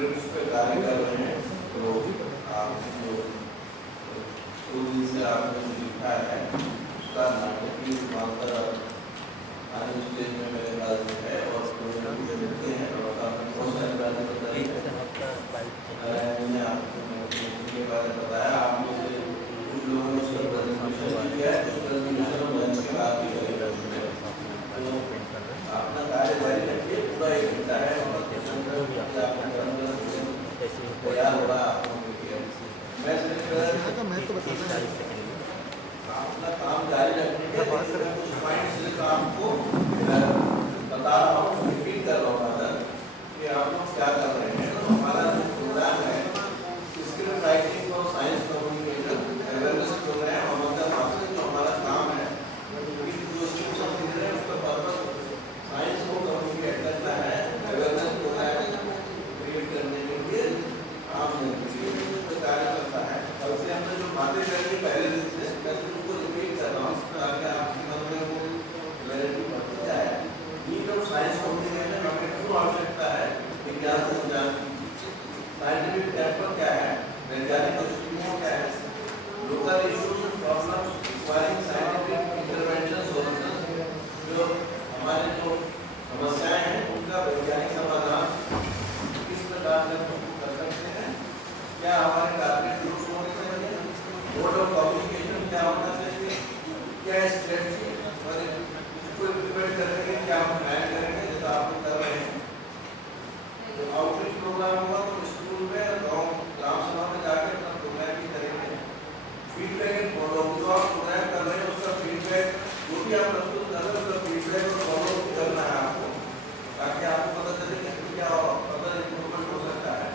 Scripts पे कार्य कर रहे हैं। तो आप जो 2 दिन से आपने जो लिखा है उसका नाटकीय रूपांतर आने स्टेज में मेरे पास है और मिलते हैं और काफ़ी बहुत सारी बातें बताई है। मैंने आपको के बारे में बताया, आप में से कुछ लोगों ने उसका प्रेजेंटेशन किया है, उस प्रेजेंटेशन लंच के बाद भी करेगा। तो अपना कार्य जारी रखिए, पूरा 1 घंटा है और तैयार हो रहा है। मैं अपना काम जारी रखेंगे, कुछ पॉइंट सिर्फ आपको बता रहा हूँ, रिपीट कर रहा हूँ कि आप लोग क्या कर रहे हैं। तो हमारा जो प्रोग्राम है स्क्रिप्ट राइटिंग और साइंस कम्युनिकेशन अवेयरनेस प्रोग्राम और जो हमारा काम है जो स्क्रिप्ट हम लिख रहे हैं उसका पर्पस साइंस को कम्युनिकेट करना है, अवेयरनेस प्रोग्राम क्रिएट करने के लिए काम कार्य करता है। कल से हमने जो बातें करी पहले दिन से मैं उनको रिपीट कर रहा हूँ ताकि आपके मन में वो क्लैरिटी बढ़ती जाए। नीड ऑफ साइंस कम्युनिकेशन हमें क्यों आवश्यकता है, विज्ञान संचार साइंटिफिक टेम्पर क्या है, वैज्ञानिक दृष्टिकोण क्या है, local issues problems requiring scientific intervention solution, जो हमारे जो समस्याएं हैं उनका वैज्ञानिक समाधान किस प्रकार से कर सकते हैं, क्या हमारे टारगेट ग्रुप्स होने चाहिए, मोड ऑफ कम्युनिकेशन क्या होना चाहिए, क्या स्ट्रेटजी और इसको इम्प्लीमेंट करने के क्या हम प्लान करेंगे जैसा आप लोग कर रहे हैं। तो आउटरीच प्रोग्राम होगा तो स्कूल में गाँव ग्राम सभा में जाकर अपना प्रोग्राम भी करेंगे। फीडबैक एंड फॉलो जो आप प्रोग्राम कर रहे हैं उसका फीडबैक जो भी आप प्रस्तुत कर रहे हैं उसका फीडबैक और फॉलो करना है आपको, ताकि आपको पता चले कि क्या अदर इम्प्रूवमेंट हो सकता है।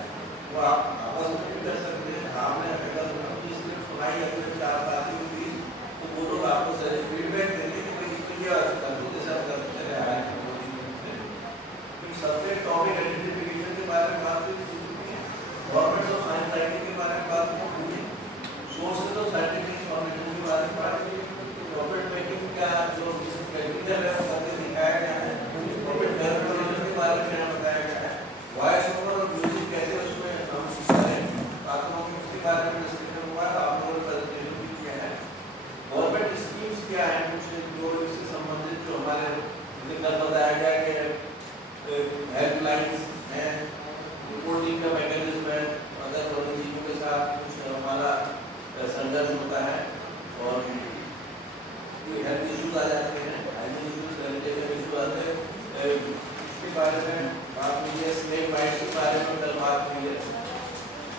वो आप आपस में भी कर सकते हैं। आपने अगर अपनी स्क्रिप्ट सुनाई अपने 4 साथियों की तो वो लोग आपको सही फीडबैक देंगे कि भाई इसको ये करते जैसा करते चले आए हैं। सब्जेक्ट टॉपिक आइडेंटिफिकेशन के बारे में बात हुई, गवर्नमेंट ऑफ साइंस राइटिंग के बारे में बात हुई, सोर्सेज ऑफ साइंटिफिक इंफॉर्मेशन के बारे में बात हुई, प्रॉफिट मेकिंग का जो प्रैक्टिकल है वो करके दिखाया गया है, प्रॉफिट कैलकुलेशन के बारे में बताया गया है, वॉइस ओवर और म्यूजिक कैसे उसमें हम सारे बातों के बारे में डिस्कशन हुआ है, आप लोगों ने प्रेजेंटेशन भी किया है। गवर्नमेंट स्कीम्स क्या है कुछ जो इससे संबंधित जो हमारे कल बताया गया कि हेल्पलाइंस हैं, रिपोर्टिंग का मैकेनिज्म है, अगर वन्यजीवों के साथ कुछ हमारा संघर्ष होता है और कोई हेल्थ इश्यूज आ जाते हैं, हाइजीन इश्यूज, सैनिटेशन इश्यूज आते हैं, इसके बारे में बात हुई है। स्नेक बाइट्स के बारे में कल बात हुई है।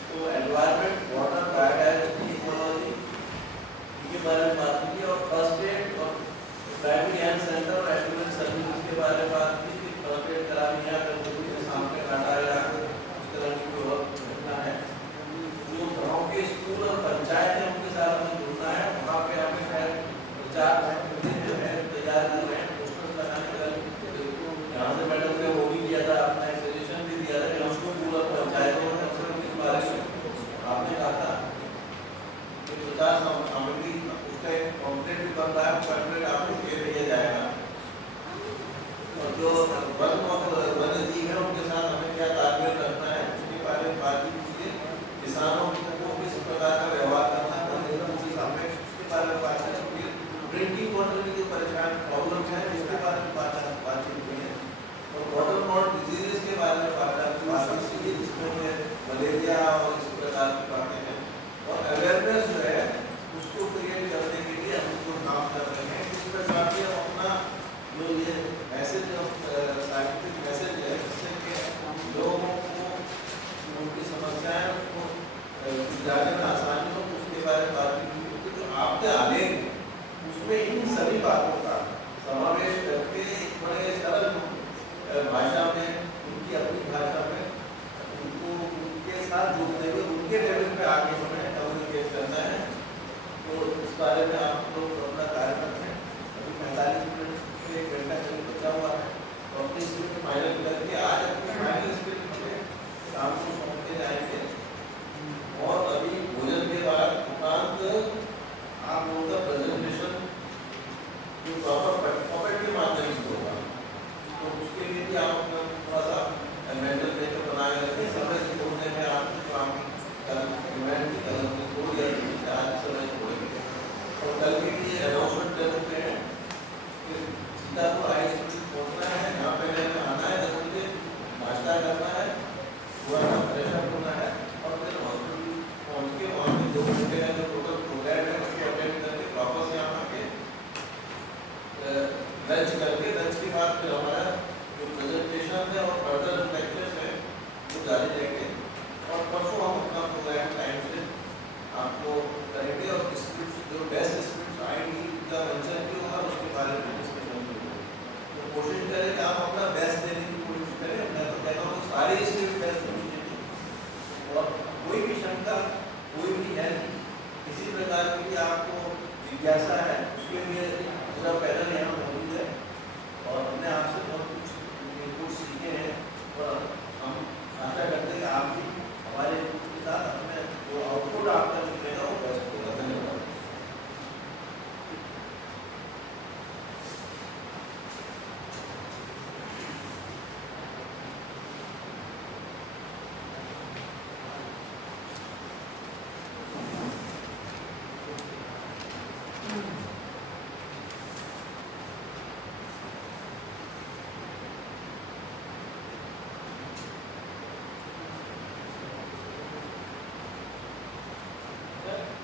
तो एनवायरमेंट, वाटर, बायोडायवर्सिटी, इकोलॉजी के बारे में बात हुई है और फर्स्ट एड और प्राइमरी हेल्थ सेंटर और एम्बुलेंस सर्विस के बारे में बात की। करानिया के सामने काटा या इस तरह की जो घटना है, जो गाँव के स्कूल और पंचायत है उनके साथ हमें जुड़ना है। वहाँ पे हमें प्रचार तैयार कर रहे हैं, पोस्टर्स लगाने का यहाँ से मैडम ने वो भी किया था, अपना एक सजेशन भी दिया था कि उसको पूरा पंचायतों में इस बारे में आपने कहा था कि प्रचार सामग्री उसका एक कॉम्प्लेट भी बन रहा है, कॉम्प्लेट आपको दे दिया जाएगा। और जो वन्य जीव है उनके साथ हमें क्या तालमेल रखना है उसके बारे में बातचीत कीजिए। किसानों को किस प्रकार का व्यवहार करना है उसके बारे में बातचीत कीजिए। ड्रिंकिंग वाटर की जो परेशान प्रॉब्लम्स हैं उसके बारे में बातचीत कीजिए और वाटर बॉर्न डिजीजेस के बारे में बातचीत कीजिए, जिसमें मलेरिया और इस प्रकार की बातें हैं। और अवेयरनेस जो है उसको क्रिएट करने के लिए हम उसको काम कर रहे हैं। इस प्रकार से अपना जो ये मैसेज साइंटिफिक मैसेज है जिससे कि लोगों को उनकी समस्याएं को जाने में आसानी हो, उसके बारे में बात की। जो आपके आलेख उसमें इन सभी बातों का समावेश करके बड़े सरल भाषा में उनकी अपनी भाषा में उनको उनके साथ जुड़ते हुए उनके लेवल पे आगे हमें कम्युनिकेट करना है। तो इस बारे में आप लोग अपना कार्य करते हैं। अभी 45 मिनट से 1 घंटा करीब बचा हुआ है तो अपनी स्क्रिप्ट फाइनल करके आज अपनी फाइनल स्क्रिप्ट में शाम को सौंपते जाएंगे। और अभी भोजन के बाद उपरांत आप लोगों का प्रेजेंटेशन जो प्रॉपर पॉकेट के माध्यम से होगा, तो उसके लिए भी आप थोड़ा सा मेंटल पेपर बना के रखें, समय जारी रहेंगे और परसों हम अपना प्रोग्राम टाइम से आपको करेंगे और स्क्रिप्ट जो बेस्ट स्क्रिप्ट आएंगी का मंचन भी होगा उसके बारे में डिस्कशन भी होगा। तो कोशिश करें कि आप अपना बेस्ट देने की कोशिश करें। मैं तो कहता हूँ सारी स्क्रिप्ट बेस्ट होनी चाहिए और कोई भी शंका कोई भी है किसी प्रकार की भी आपको जिज्ञासा है उसके लिए पूरा पैनल यहाँ मौजूद है और हमने आपसे बहुत कुछ इनपुट सीखे हैं और हम आशा करते हैं कि आप भी हमारे इनपुट के साथ अपने जो आउटपुट आपका निकलेगा वो बेस्ट होगा। धन्यवाद।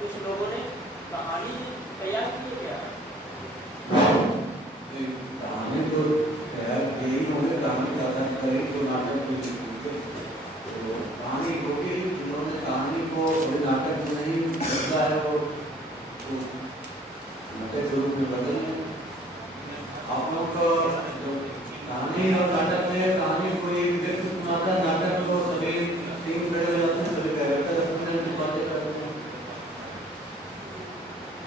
कुछ लोगों ने कहानी तैयार की है क्या? कहानी तो तैयार की ही होंगे, कहानी ज़्यादा करें तो नाटक भी लिखेंगे। तो कहानी होगी जिन्होंने कहानी को नाटक में नहीं बदला है वो तो नाटक के रूप में बदल आप लोग को जो कहानी और नाटक में कहानी को एक व्यक्ति सुनाता है, नाटक को सभी टीम खड़े हो जाते हैं, सभी कैरेक्टर अपने बातें करते हैं।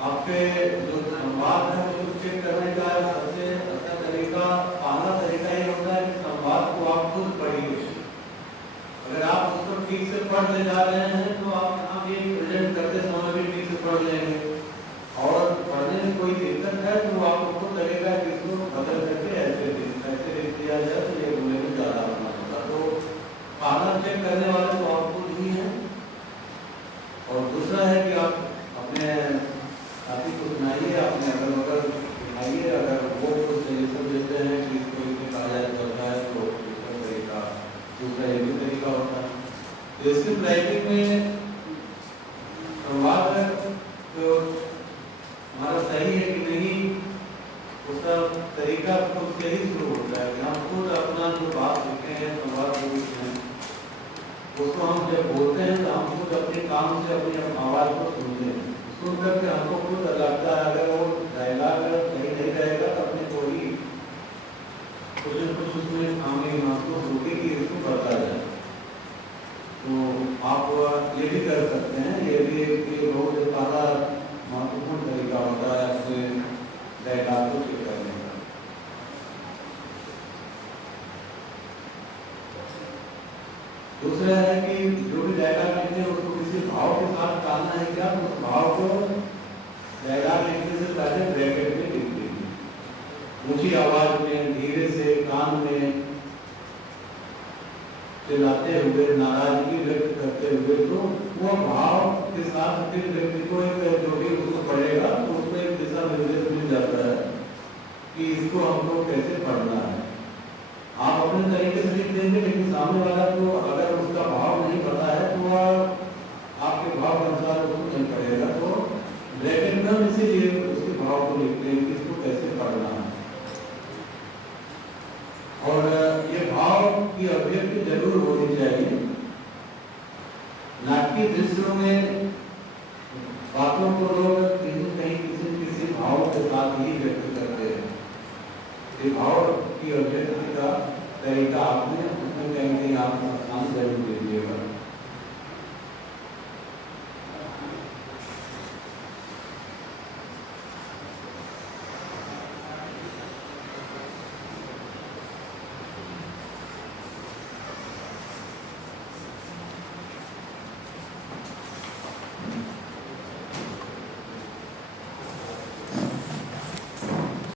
आपके जो संवाद है उसको चेक करने का सबसे अच्छा तरीका पहला तरीका ये होता है कि संवाद को आप खुद पढ़िए। अगर आप उसको ठीक से पढ़ ले जा रहे हैं तो आप यहाँ भी प्रेजेंट करते समय भी ठीक से पढ़ लेंगे और पढ़ने में कोई दिक्कत है तो आपको लगेगा कि इसको बदल करके ऐसे लिख दिया जाए तो ये बोलने में ज़्यादा होना होगा। तो पहला चेक करने वाले तो आप खुद ही हैं और दूसरा है कि आप अपने साथी को सुनाइए, अपने अगल बगल सुनाइए। अगर वो कुछ सजेशन देते हैं कि इसको इसमें कहा जाता है तो दूसरा तरीका दूसरा ये भी तरीका होता है। तो इसकी राइटिंग में संवाद तो हमारा सही है कि नहीं उसका तरीका खुद से ही शुरू होता है कि हम खुद अपना जो बात लिखे हैं संवाद जो लिखे हैं उसको हम जब बोलते हैं तो हम खुद अपने काम से अपनी आवाज़ को सुनते हैं। सुन करके हमको खुद लगता है अगर वो डायलॉग सही नहीं रहेगा तो अपने को ही कुछ न कुछ उसमें खामी महसूस होगी कि इसको बदला जाए। तो आप ये भी कर सकते हैं, ये भी एक बहुत ज़्यादा महत्वपूर्ण तरीका होता है अपने डायलॉग को चेक करने का। दूसरा है कि जो भी डायलॉग लिखते हैं उसको किसी भाव के साथ डालना है क्या, उस भाव को डायलॉग लिखने से पहले ब्रैकेट में लिख दीजिए, ऊंची आवाज में, धीरे से, कान में चिल्लाते हुए, नाराजगी व्यक्त करते हुए। तो वो भाव के साथ फिर व्यक्ति को एक जो भी उसको पढ़ेगा तो उसको एक दिशा निर्देश मिल जाता है कि इसको हमको कैसे पढ़ना है। आप अपने तरीके से लिख देंगे लेकिन सामने वाला को अगर उसका भाव नहीं पता है तो वह आपके भाव के अनुसार उसको नहीं पढ़ेगा। तो ब्रैकेट में हम इसीलिए उसके भाव को लिखते हैं कि इसको कैसे पढ़ना है। और ये भाव की अभिव्यक्ति जरूर होनी चाहिए। नाटकीय दृश्यों में बातों को लोग कहीं किसी भाव के साथ ही व्यक्त करते हैं। ये भाव की अभिव्यक्ति का तरीका आपने उसमें कहीं आप आसान जरूर दीजिएगा।